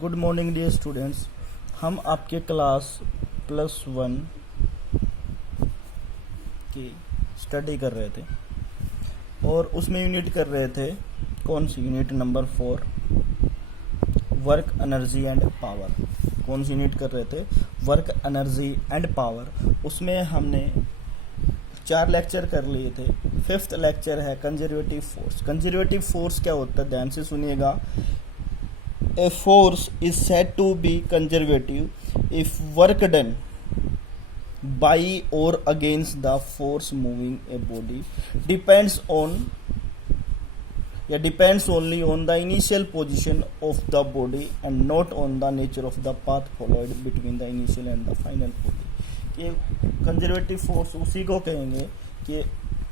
Good morning dear students. हम आपके class +1 की स्टडी कर रहे थे और उसमें यूनिट कर रहे थे। कौन सी unit? Number 4, work energy and power. कौन सी यूनिट कर रहे थे? Work energy and power. उसमें हमने 4 लेक्चर कर लिए थे। 5th लेक्चर है कंजर्वेटिव फोर्स। कंजर्वेटिव फोर्स क्या होता है? ध्यान से सुनिएगा। A force is said to be conservative if work done by or against the force moving a body depends only on the initial position of the body and not on the nature of the path followed between the initial and the final body। ये conservative force उसी को कहेंगे कि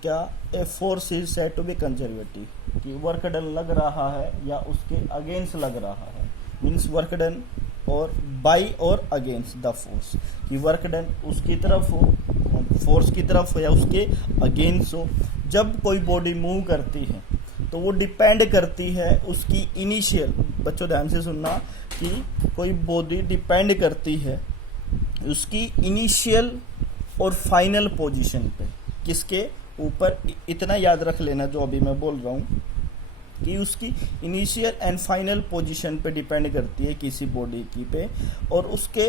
क्या a force is said to be conservative, कि work done लग रहा है या उसके अगेंस्ट लग रहा है। मीन्स वर्क डन और बाई और अगेंस्ट द फोर्स, कि वर्क डन उसकी तरफ हो, फोर्स की तरफ हो या उसके अगेंस्ट हो। जब कोई बॉडी मूव करती है तो वो डिपेंड करती है उसकी इनिशियल, बच्चों ध्यान से सुनना, कि कोई बॉडी डिपेंड करती है उसकी इनिशियल और फाइनल पोजीशन पे। किसके ऊपर? इतना याद रख लेना जो अभी मैं बोल रहा हूँ, कि उसकी इनिशियल एंड फाइनल पोजीशन पे डिपेंड करती है किसी बॉडी की पे, और उसके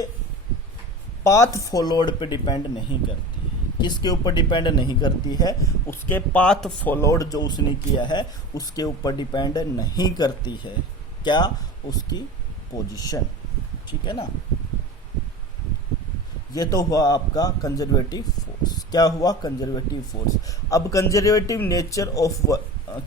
पाथ फॉलोड पे डिपेंड नहीं करती है। किसके ऊपर डिपेंड नहीं करती है? उसके पाथ फॉलोड जो उसने किया है उसके ऊपर डिपेंड नहीं करती है। क्या? उसकी पोजीशन। ठीक है ना। ये तो हुआ आपका कंजर्वेटिव फोर्स। क्या हुआ? Conservative force. अब कंजर्वेटिव नेचर ऑफ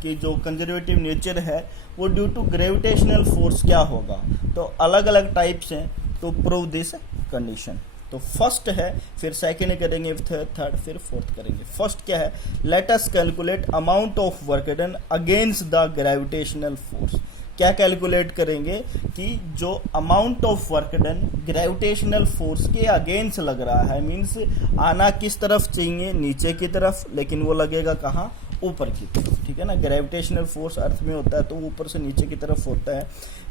कि जो कंजर्वेटिव नेचर है वो ड्यू टू ग्रेविटेशनल फोर्स क्या होगा? तो अलग अलग टाइप्स हैं टू प्रूव दिस कंडीशन। तो फर्स्ट है, फिर सेकेंड करेंगे, थर्ड, फिर फोर्थ करेंगे। फर्स्ट क्या है? Let us calculate amount of work done against the gravitational force. क्या कैलकुलेट करेंगे? कि जो amount of work done gravitational force के अगेंस्ट लग रहा है। मीन्स आना किस तरफ चाहिए? नीचे की तरफ, लेकिन वो लगेगा कहाँ? ऊपर की तरफ। ठीक है ना। ग्रेविटेशनल फोर्स अर्थ में होता है तो ऊपर से नीचे की तरफ होता है,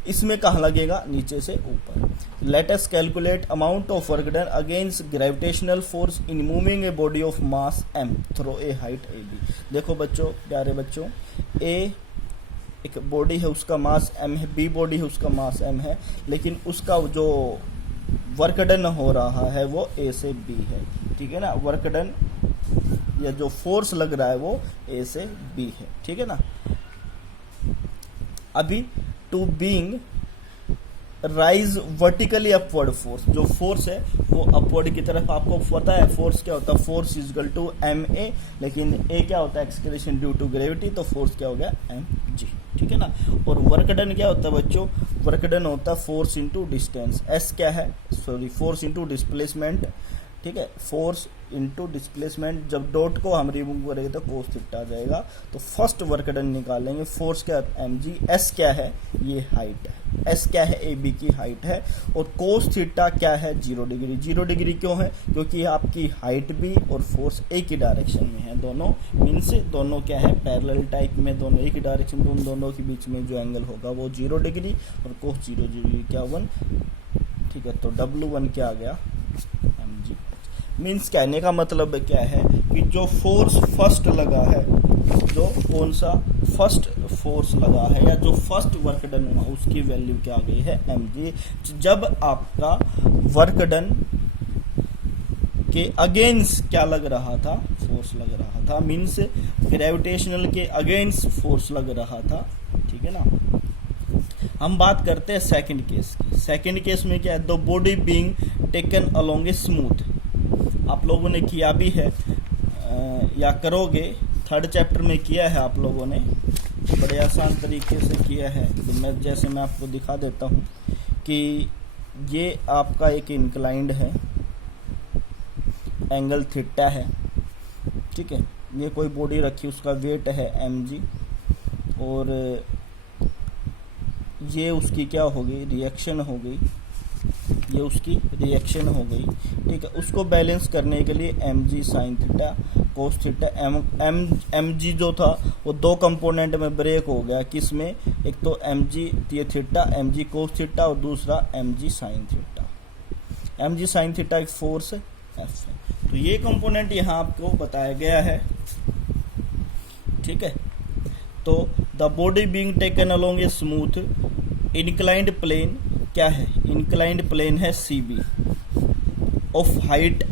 इसमें कहाँ लगेगा? नीचे से ऊपर। Let us calculate amount of work done against gravitational force in moving a body of mass m through a height ab। देखो बच्चों, प्यारे बच्चों, a एक बॉडी है, उसका मास m है, b बॉडी है, उसका मास m है, लेकिन उसका जो वर्क डन हो रहा है वो a से b है। ठीक है ना। वर्क डन या जो फोर्स लग रहा है वो a से b है। ठीक है ना। अभी to being raise vertically upward force, जो फोर्स है वो अपवर्ड की तरफ। आपको पता है फोर्स क्या होता है? Force is equal to ma, लेकिन a क्या होता है? एक्सक्रेशन ड्यू टू ग्रेविटी, तो फोर्स क्या हो गया? mg। ठीक है ना। और वर्क डन क्या होता है बच्चों? वर्क डन होता है फोर्स इनटू डिस्टेंस। s क्या है? Sorry, force into displacement. ठीक है। Force into displacement. जब डॉट को हम रिमूव करेंगे तो कोस थीटा आ जाएगा। तो फर्स्ट वर्क डन निकालेंगे। फोर्स क्या है? mg। s क्या है? ये हाइट है। s क्या है? ab की हाइट है। और कोस थीटा क्या है? 0 डिग्री। 0 डिग्री क्यों है? क्योंकि आपकी हाइट भी और फोर्स एक ही डायरेक्शन में है दोनों। मीन्स दोनों क्या है? पैरेलल टाइप में, दोनों एक ही डायरेक्शन में। उन दोनों के बीच में जो एंगल होगा वो 0 डिग्री, और कोस 0 डिग्री क्या 1। ठीक है। तो W1 क्या आ गया? mg। मीन्स कहने का मतलब क्या है कि जो फोर्स फर्स्ट लगा है, जो कौन सा फर्स्ट फोर्स लगा है या जो फर्स्ट वर्क डन हुआ, उसकी वैल्यू क्या आ गई है? mg। जब आपका वर्क डन के अगेंस्ट क्या लग रहा था? फोर्स लग रहा था। मीन्स ग्रेविटेशनल के अगेंस्ट फोर्स लग रहा था। ठीक है ना। हम बात करते हैं सेकंड केस की। सेकंड केस में क्या है? The body being taken along a smooth. आप लोगों ने किया भी है या करोगे, 3rd चैप्टर में किया है आप लोगों ने, बड़े आसान तरीके से किया है। मैं आपको दिखा देता हूँ कि ये आपका एक इंक्लाइंड है, एंगल थीटा है। ठीक है। ये कोई बॉडी रखी, उसका वेट है mg, और ये उसकी क्या हो गई? रिएक्शन हो गई। ये उसकी रिएक्शन हो गई। ठीक है। उसको बैलेंस करने के लिए mg sine theta cos theta. mg जो था वो 2 कंपोनेंट में ब्रेक हो गया। किस में? एक तो एम जी ये theta M G cos theta और दूसरा M G sine theta. M G sine theta एक फोर्स एफ है। तो ये कंपोनेंट यहाँ आपको बताया गया है, ठीक है। तो the body being taken along a smooth inclined plane क्या है, इंक्लाइंड प्लेन है C B of height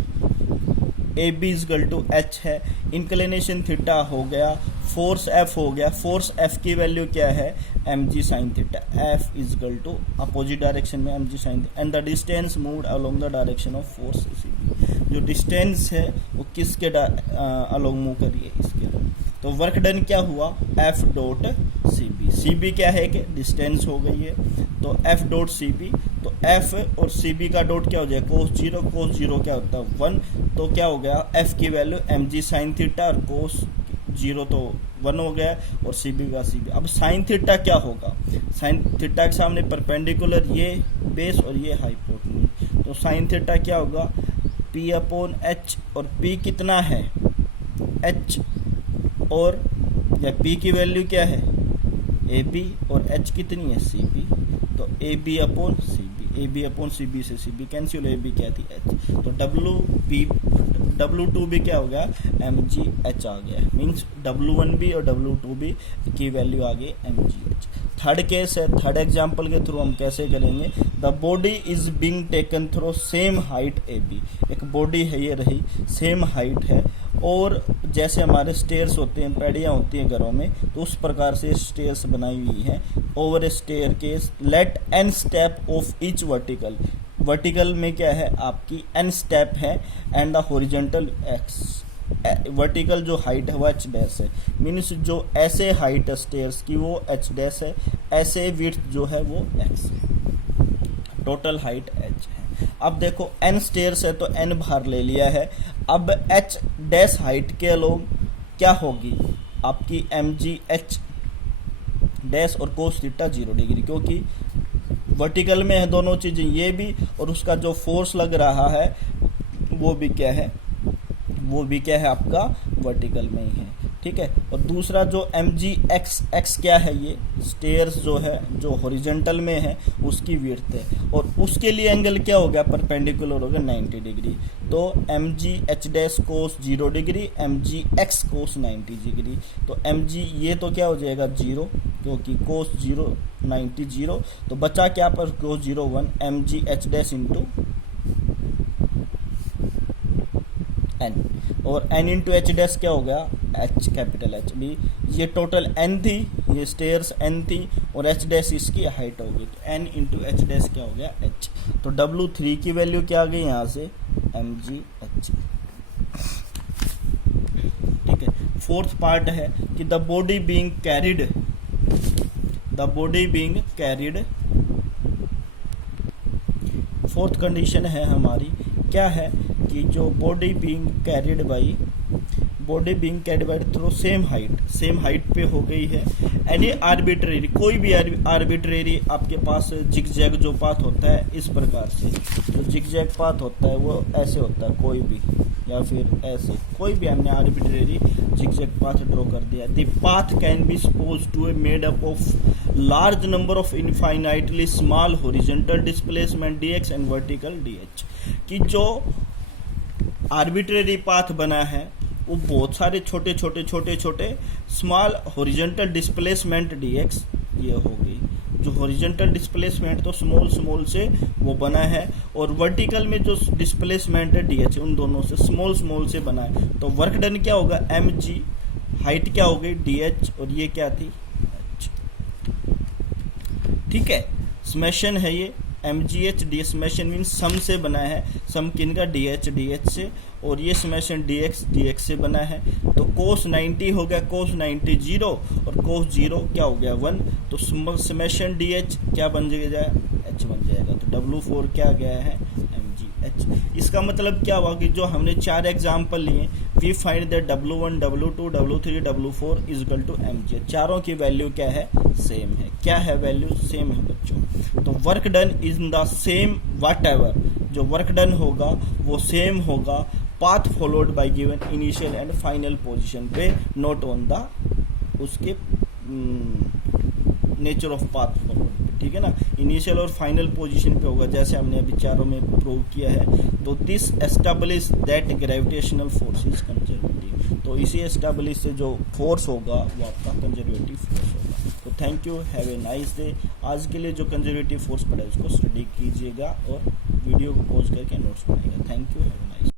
A B is equal to H है, इंक्लिनेशन थीटा हो गया, फोर्स एफ हो गया, फोर्स एफ की वैल्यू क्या है M G sine theta, F equal to opposite direction में M G sine, and the distance moved along the direction of force C B. जो डिस्टेंस है वो किसके अलोंग मूव करिए, इसके। तो वर्क डन क्या हुआ F dot C B, C B क्या है कि डिस्टेंस हो गई है, तो एफ डॉट सी बी, तो एफ और सी बी का डॉट क्या हो जाएगा कोस जीरो, कोस जीरो क्या होता है 1, तो क्या हो गया एफ की value M G sine theta और कोस जीरो तो 1 हो गया, और सी बी का सी बी। अब साइन थीटा क्या होगा, साइन थीटा के सामने परपेंडिकुलर ये बेस और ये हाइपोटेन्यूज, तो साइन थीटा क्या होगा पी अपॉन एच, और पी कितना है एच, और या पी की वैल्यू क्या है ए बी, और एच कितनी है सी बी, तो A B upon C B, A B upon C B से C B cancel, A B क्या थी एच, तो W2 भी क्या हो गया एम जी एच आ गया, मीन्स W1 भी और W2 भी की वैल्यू आ गई M G H. Third case है, थर्ड एग्जाम्पल के थ्रू हम कैसे करेंगे, the body is being taken through same height A B, एक बॉडी है ये रही सेम हाइट है, और जैसे हमारे स्टेयर्स होते हैं पैड़ियाँ होती हैं घरों में, तो उस प्रकार से स्टेयर्स बनाई हुई हैं over a staircase, let N step of each vertical, vertical में क्या है आपकी एन स्टेप है, and the horizontal x, vertical जो हाइट है वो एच डैश है, मीन्स जो ऐसे हाइट है स्टेयर्स की वो एच डैश है, ऐसे विड्थ जो है वो एक्स है, टोटल हाइट एच है। अब देखो n स्टेयर्स है तो n बाहर ले लिया है, अब h डैश हाइट के अलोंग क्या होगी आपकी एम जी एच डैश और कोस थीटा 0 डिग्री, क्योंकि वर्टिकल में है दोनों चीजें, ये भी और उसका जो फोर्स लग रहा है वो भी क्या है, वो भी क्या है आपका वर्टिकल में ही है, ठीक है। और दूसरा जो एम जी एक्स क्या है, ये स्टेयर्स जो है जो हॉरिजॉन्टल में है उसकी विड्थ है, और उसके लिए एंगल क्या हो गया परपेंडिकुलर हो गया 90 डिग्री, तो M G H dash cos 0 degree, M G X cos 90 degree, तो एम जी ये तो क्या हो जाएगा 0, क्योंकि कोस 0 90 0, तो बचा क्या पर cos 0 1, M G H dash into N, और एन इंटू एच डैश क्या हो गया एच कैपिटल एच भी, ये टोटल एन थी, ये स्टेयर्स एन थी, और एच डैश इसकी हाइट हो गई, तो एन इंटू एच डैश क्या हो गया एच, तो W3 की वैल्यू क्या आ गई यहाँ से एम जी एच, ठीक है। फोर्थ पार्ट है कि the body being carried, the body being carried, fourth condition है हमारी क्या है कि जो body being carried by, body being carried by through same height पे हो गई है, एनी आर्बिट्रेरी, कोई भी आर्बिट्रेरी आपके पास जिगजैग जो पाथ होता है इस प्रकार से, जो जिगजैग पाथ होता है वो ऐसे होता है कोई भी, या फिर ऐसे कोई भी हमने आर्बिट्रेरी जिगजैग पाथ ड्रॉ कर दिया, the path can be suppose to a made up of large number of infinitely small horizontal displacement dx and vertical dh, कि जो आर्बिट्रेरी पाथ बना है वो बहुत सारे छोटे छोटे स्मॉल हॉरिजॉन्टल डिस्प्लेसमेंट dx ये हो गई, जो हॉरिजॉन्टल डिस्प्लेसमेंट तो स्मॉल से वो बना है, और वर्टिकल में जो डिस्प्लेसमेंट है dh उन दोनों से स्मॉल से बना है, तो वर्क डन क्या होगा एम जी, हाइट क्या हो गई dh, और ये क्या थी h, ठीक है। स्मेशन है ये M G H D H, summation mean sum से बना है, सम किन का dh से, और ये स्मेशन dx से बना है, तो कोस 90 हो गया कोस 90 0, और कोस 0 क्या हो गया 1, तो स्मेशन dh क्या बन जाएगा h बन जाएगा, तो W4 क्या गया है mgh। इसका मतलब क्या हुआ कि जो हमने 4 एग्जाम्पल लिए, we find that W1 W2 W3 W4 is equal to mgh, चारों की वैल्यू क्या है सेम है, क्या है वैल्यू सेम है बच्चों, तो work done is in the same what ever, जो वर्क डन होगा वो सेम होगा, path followed by given initial and final position पे, नोट ऑन द उसके नेचर ऑफ पाथ फॉरवर्ड, ठीक है ना। इनिशियल और फाइनल पोजीशन पे होगा, जैसे हमने अभी चारों में प्रूव किया है। तो this establish that gravitational force is conservative, तो इसी एस्टैब्लिश से जो फोर्स होगा वो आपका कंजर्वेटिव फोर्स होगा। तो thank you, have a nice day. आज के लिए जो कंजर्वेटिव फोर्स पड़ा है उसको स्टडी कीजिएगा और वीडियो को पॉज करके नोट्स बनाइएगा। Thank you, have a nice